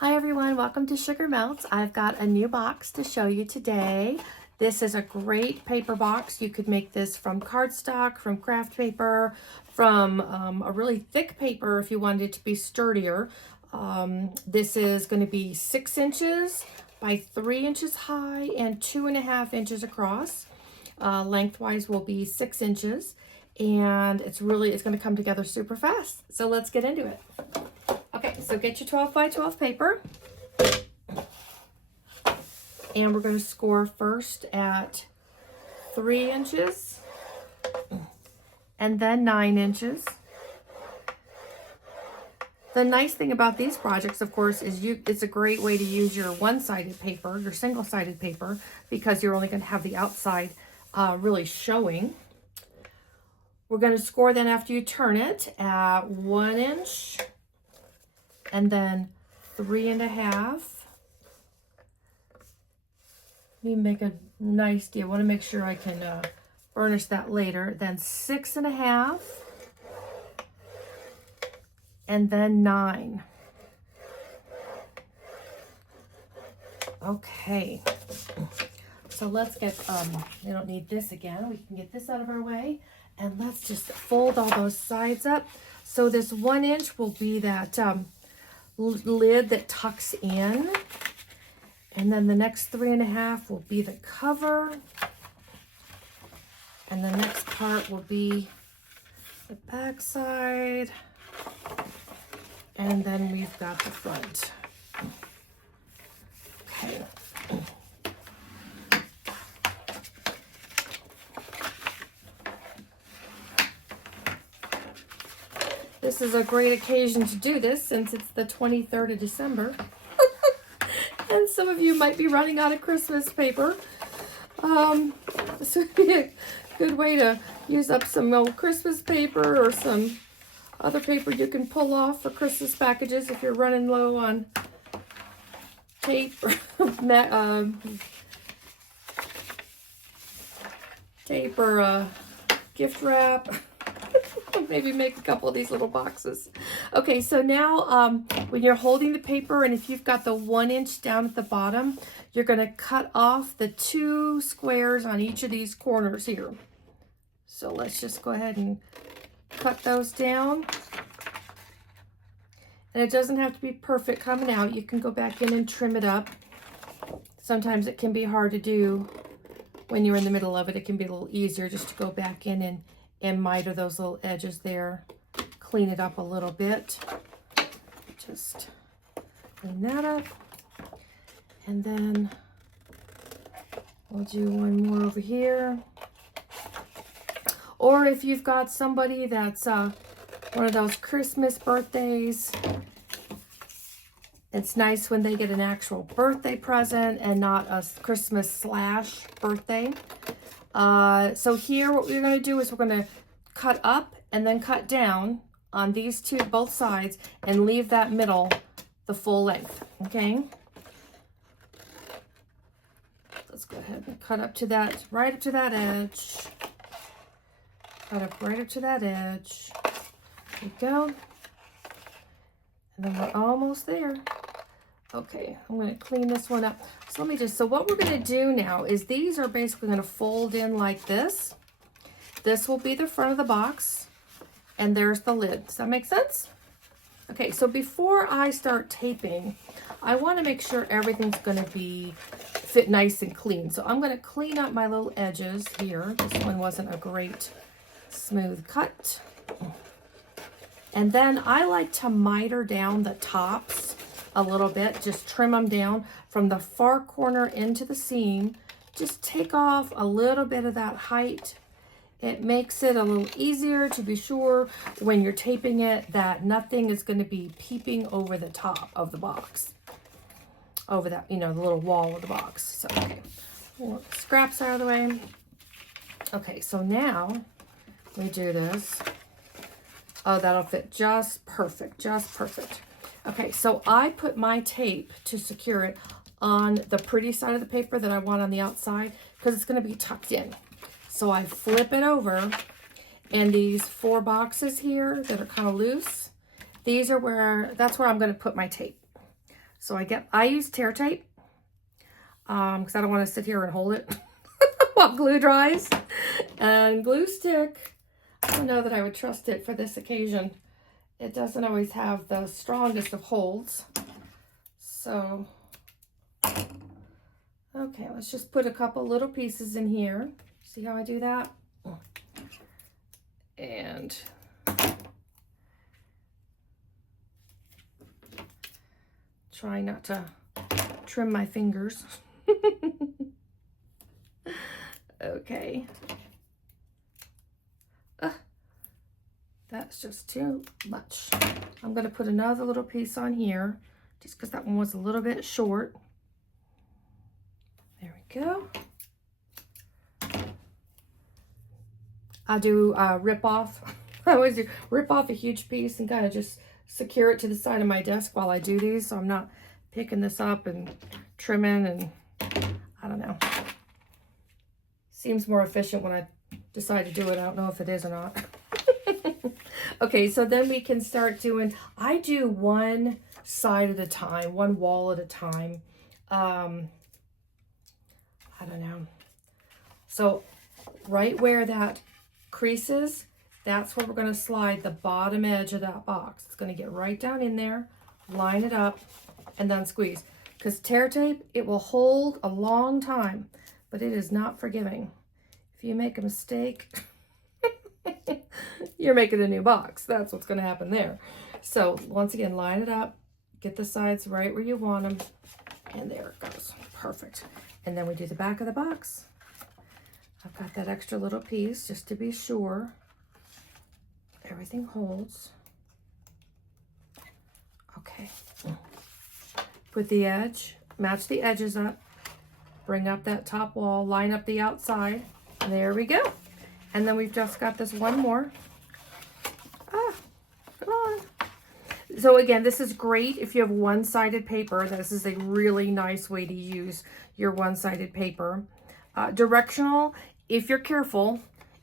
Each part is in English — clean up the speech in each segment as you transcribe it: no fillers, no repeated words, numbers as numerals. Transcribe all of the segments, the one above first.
Hi everyone, welcome to Sugar Melts. I've got a new box to show you today. This is a great paper box. You could make this from cardstock, from craft paper, from a really thick paper if you wanted it to be sturdier. This is going to be 6 inches by 3 inches high and 2.5 inches across. Lengthwise will be 6 inches, and it's going to come together super fast. So let's get into it. Okay, so get your 12 by 12 paper, and we're going to score first at 3 inches and then 9 inches. The nice thing about these projects, of course, is it's a great way to use your one-sided paper, your single-sided paper, because you're only going to have the outside really showing. We're going to score then after you turn it at 1 inch. And then 3.5. Let me make a nice deal. I want to make sure I can burnish that later. Then 6.5. And then 9. Okay. So let's get, we don't need this again. We can get this out of our way. And let's just fold all those sides up. So this 1 inch will be that lid that tucks in, and then the next 3.5 will be the cover, and the next part will be the back side, and then we've got the front. Okay. This is a great occasion to do this since it's the 23rd of December. And some of you might be running out of Christmas paper. This would be a good way to use up some old Christmas paper or some other paper you can pull off for Christmas packages if you're running low on tape or tape or gift wrap. Maybe make a couple of these little boxes. Okay, so now when you're holding the paper, and if you've got the 1 inch down at the bottom, you're going to cut off the 2 squares on each of these corners here. So let's just go ahead and cut those down. And it doesn't have to be perfect coming out. You can go back in and trim it up. Sometimes it can be hard to do when you're in the middle of it. It can be a little easier just to go back in and miter those little edges there, clean it up a little bit. Just clean that up. And then we'll do one more over here. Or if you've got somebody that's one of those Christmas birthdays, it's nice when they get an actual birthday present and not a Christmas / birthday. So here what we're going to do is we're going to cut up and then cut down on these two, both sides, and leave that middle the full length, okay? Let's go ahead and cut up to that, right up to that edge. Cut up right up to that edge. There we go. And then we're almost there. Okay, I'm going to clean this one up. So what we're going to do now is these are basically going to fold in like this. This will be the front of the box, and there's the lid. Does that make sense? Okay, so before I start taping, I want to make sure everything's going to fit nice and clean. So I'm going to clean up my little edges here. This one wasn't a great smooth cut. And then I like to miter down the tops a little bit, just trim them down from the far corner into the seam. Just take off a little bit of that height. It makes it a little easier to be sure when you're taping it that nothing is going to be peeping over the top of the box, over that, the little wall of the box. So, okay, pull the scraps out of the way. Okay, so now we do this. Oh, that'll fit just perfect, just perfect. Okay, so I put my tape to secure it on the pretty side of the paper that I want on the outside because it's going to be tucked in. So I flip it over, and these 4 boxes here that are kind of loose, that's where I'm going to put my tape. So I use tear tape because I don't want to sit here and hold it while glue dries. And glue stick, I don't know that I would trust it for this occasion. It doesn't always have the strongest of holds. So, okay, let's just put a couple little pieces in here. See how I do that? And try not to trim my fingers. Okay. That's just too much. I'm going to put another little piece on here just because that one was a little bit short. There we go. I do rip off. I always do rip off a huge piece and kind of just secure it to the side of my desk while I do these, so I'm not picking this up and trimming, and I don't know. Seems more efficient when I decide to do it. I don't know if it is or not. Okay, so then we can start doing, I do one side at a time, one wall at a time. I don't know. So right where that crease is, that's where we're going to slide the bottom edge of that box. It's going to get right down in there, line it up, and then squeeze. Because tear tape, it will hold a long time, but it is not forgiving. If you make a mistake, you're making a new box. That's what's going to happen there. So once again, line it up, get the sides right where you want them, and there it goes. Perfect. And then we do the back of the box. I've got that extra little piece just to be sure everything holds. Okay. Put the edge, match the edges up, bring up that top wall, line up the outside. There we go. And then we've just got this one more. Come on. So again, this is great if you have one-sided paper. This is a really nice way to use your one-sided paper. Directional, if you're careful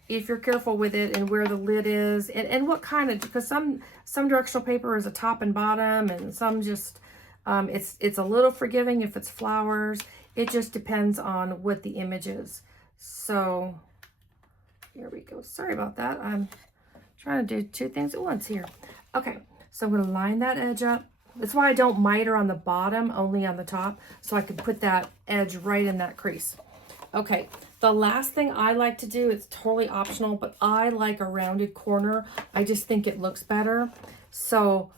with it and where the lid is and what kind of, because some directional paper is a top and bottom, and some just, it's a little forgiving if it's flowers. It just depends on what the image is. So here we go. Sorry about that. I'm trying to do two things at once here. Okay, so I'm going to line that edge up. That's why I don't miter on the bottom, only on the top, so I can put that edge right in that crease. Okay, the last thing I like to do, it's totally optional, but I like a rounded corner. I just think it looks better. So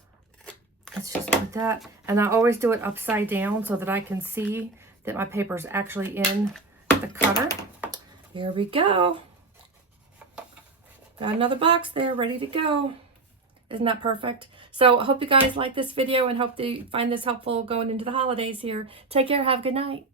let's just put that. And I always do it upside down so that I can see that my paper is actually in the cutter. Here we go. Got another box there ready to go. Isn't that perfect? So I hope you guys like this video and hope that you find this helpful going into the holidays here. Take care. Have a good night.